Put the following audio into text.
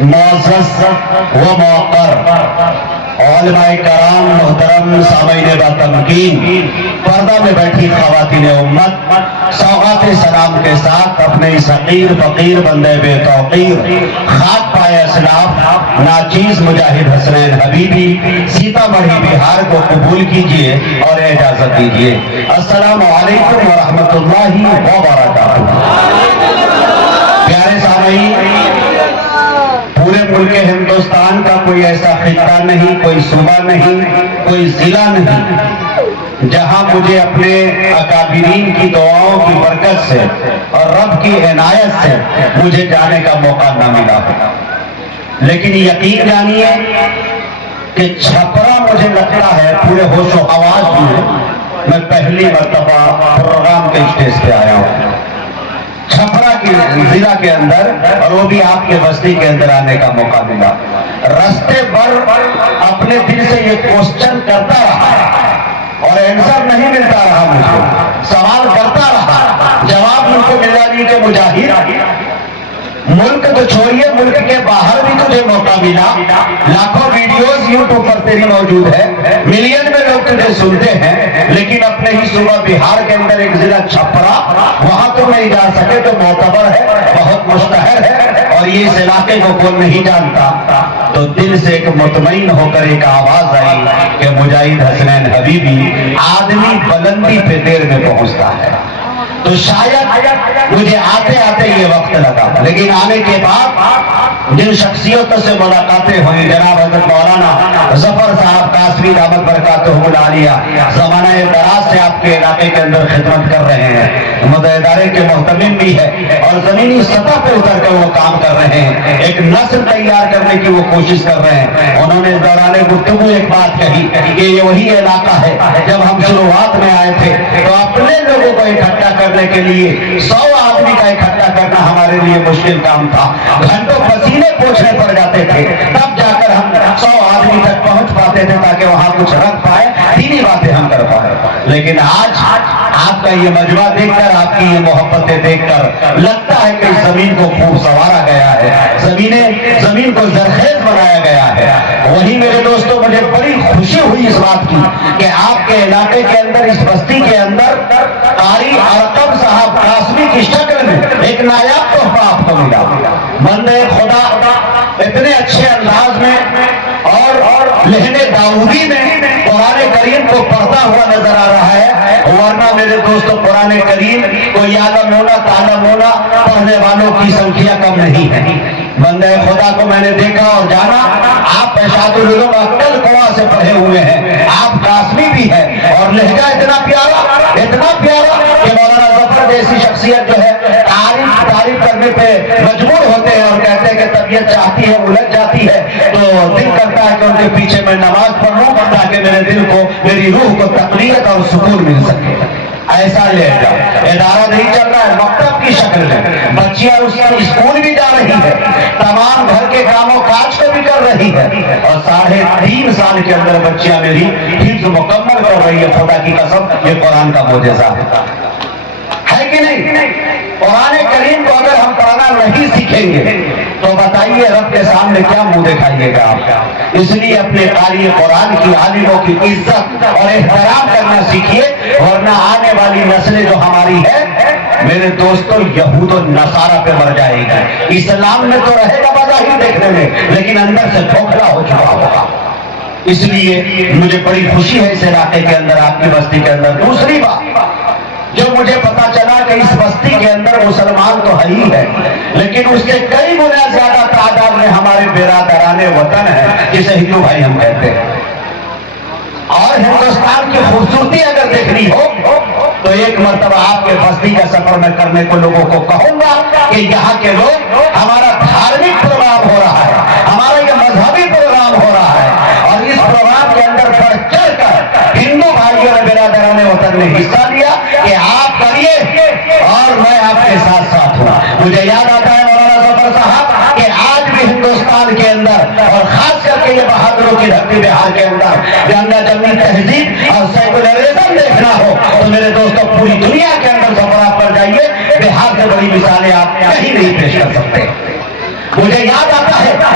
معزز و موقر علماء کرام محترم سامعین باتمکین، پردہ میں بیٹھی خواتین امت، سوغات سلام کے ساتھ اپنے اس حقیر فقیر بندے بے توقیر خاک پائے اسلاف ناچیز مجاہد حسنین حبیبی سیتا مڑھی بہار کو قبول کیجئے اور اجازت دیجئے۔ السلام علیکم ورحمۃ اللہ وبرکاتہ۔ پیارے سامعین، پورے ملک ہندوستان کا کوئی ایسا خطہ نہیں، کوئی صوبہ نہیں، کوئی ضلع نہیں جہاں مجھے اپنے اکابرین کی دعاؤں کی برکت سے اور رب کی عنایت سے مجھے جانے کا موقع نہ ملا ہو۔ لیکن یقین جانیے کہ چھپرا مجھے لگتا ہے پورے ہوش و حواس میں پہلی مرتبہ پروگرام کے اسٹیج پہ آیا ہوں، چھپرا کی ضلع کے اندر، اور وہ بھی آپ کے بستی کے اندر آنے کا موقع ملا۔ رستے پر اپنے دل سے یہ کوسچن کرتا رہا اور آنسر نہیں ملتا رہا، مجھے سوال کرتا رہا، جواب مجھ کو ملا نہیں کہ مجاہد ملک تو چھوڑیے، ملک کے باہر بھی تجھے موقع ملا، لاکھوں ویڈیوز یوٹیوب پر تیری موجود ہے، ملین میں لوگ تجھے سنتے ہیں، لیکن اپنے ہی صوبہ بہار کے اندر ایک ضلع چھپرا، وہاں تو نہیں جا سکے تو معتبر ہے، بہت مشتہر ہے، اور یہ اس علاقے کو کون نہیں جانتا۔ تو دل سے ایک مطمئن ہو کر ایک آواز آئی کہ مجاہد حسنین حبیبی آدمی بلندی پہ دیر میں پہنچتا ہے۔ تو شاید مجھے آتے آتے یہ وقت لگا، لیکن آنے کے بعد جن شخصیتوں سے ملاقاتیں ہوئی، جناب حضرت مولانا ظفر صاحب قاسمی دامت برکاتہ العالیہ زمانہ دراز سے آپ کے علاقے کے اندر خدمت کر رہے ہیں، ادارے کے محتمم بھی ہے، اور زمینی سطح پہ اتر کر وہ کام کر رہے ہیں، ایک نسل تیار کرنے کی وہ کوشش کر رہے ہیں۔ انہوں نے دوران گفتگو ایک بات کہی کہ یہ وہی علاقہ ہے جب ہم شروعات میں آئے تھے تو اپنے لوگوں کو اکٹھا کرنے کے لیے 100 آدمی کا اکٹھا کرنا ہمارے لیے مشکل کام تھا، گھنٹوں پسینے پوچھنے پڑ جاتے تھے، تب جا کر ہم 100 آدمی تک پہنچ پاتے تھے تاکہ وہاں کچھ رکھ پائے، دینی باتیں ہم کر پائے۔ لیکن آج آپ کا یہ مجمع دیکھ کر، آپ کی یہ محبتیں دیکھ کر لگتا ہے کہ اس زمین کو خوب سنوارا گیا ہے، زمین کو زرخیز بنایا گیا ہے۔ وہی میرے دوستوں، مجھے بڑی خوشی ہوئی اس بات کی کہ آپ کے علاقے کے اندر، اس بستی کے اندر قاری ارقم صاحب قاسمی کی شکل میں ایک نایاب تحفہ آپ کو ملا۔ بندے خدا اتنے اچھے انداز میں اور لہن داؤدی میں قرآن کریم کو پڑھتا ہوا نظر آ رہا ہے، ورنہ میرے دوستو قرآن کریم کو یعلمون تعلمون پڑھنے والوں کی سنکھیا کم نہیں ہے۔ بندے خدا کو میں نے دیکھا اور جانا، آپ پیشاد العلوم اکل قوا سے پڑھے ہوئے ہیں، آپ قاسمی بھی ہے، اور لہجہ اتنا پیارا کہ مولانا ظفر جیسی شخصیت جو ہے تعریف کرنے پہ مجبور ہوتے ہیں اور کہتے ہیں کہ طبیعت چاہتی ہے، الجھ جاتی ہے، تو دل کرتا ہے کہ ان کے پیچھے میں نماز پڑھوں تاکہ میرے دل کو، میری روح کو تقویت اور سکون مل سکے۔ ایسا لہجہ ادارہ نہیں چل رہا ہے، مکتب کی شکل میں بچیاں اس کی اسکول بھی جا رہی ہے، تمام گھر کے کاموں کاج کو بھی کر رہی ہے، اور 3.5 سال کے اندر بچیاں میری حفظ مکمل کر رہی ہے۔ خدا کی قسم، یہ قرآن کا معجزہ ہے کہ نہیں؟ قرآن کریم کو اگر ہم پڑھنا نہیں سیکھیں گے تو بتائیے رب کے سامنے کیا منہ دکھائیے گا آپ؟ اس لیے اپنے قاری قرآن کی عالموں کی عزت اور احترام کرنا سیکھیے، ورنہ آنے والی نسلیں جو ہماری ہے میرے دوستوں یہود و نصارہ پہ مر جائے گی۔ اسلام میں تو رہے گا بظاہر دیکھنے میں، لیکن اندر سے کھوکھلا ہو چکا ہوگا۔ اس لیے مجھے بڑی خوشی ہے اس علاقے کے اندر، آپ کی بستی کے اندر۔ دوسری بات جو مجھے پتا چلا کہ اس بستی کے اندر مسلمان تو ہے ہی ہے، لیکن اس کے کئی گنا زیادہ تعداد میں ہمارے برادران وطن ہیں، جسے ہندو بھائی ہم کہتے ہیں۔ اور ہندوستان کی خوبصورتی اگر دیکھنی ہو تو ایک مرتبہ آپ کے بستی کا سفر میں کرنے کو لوگوں کو کہوں گا کہ یہاں کے لوگ، ہمارا دھارمک پروگرام ہو رہا ہے، ہمارا یہ مذہبی پروگرام ہو رہا ہے، اور اس پروگرام کے اندر بڑھ چڑھ کر ہندو بھائیوں نے، برادران وطن نے حصہ لیا کہ آپ کریے اور میں آپ کے ساتھ ساتھ ہوں۔ مجھے یاد آتا ہے مولانا ظفر صاحب کہ آج بھی ہندوستان کے اندر، اور خاص کر کے یہ بہادروں کی دھرتی بہار کے اندر، گنگا جمنی تہذیب اور سیکولرزم دیکھنا ہو تو میرے دوستوں پوری دنیا کے اندر سفرات پر جائیے، بہار سے بڑی مثالیں آپ کہیں نہیں پیش کر سکتے۔ مجھے یاد آتا ہے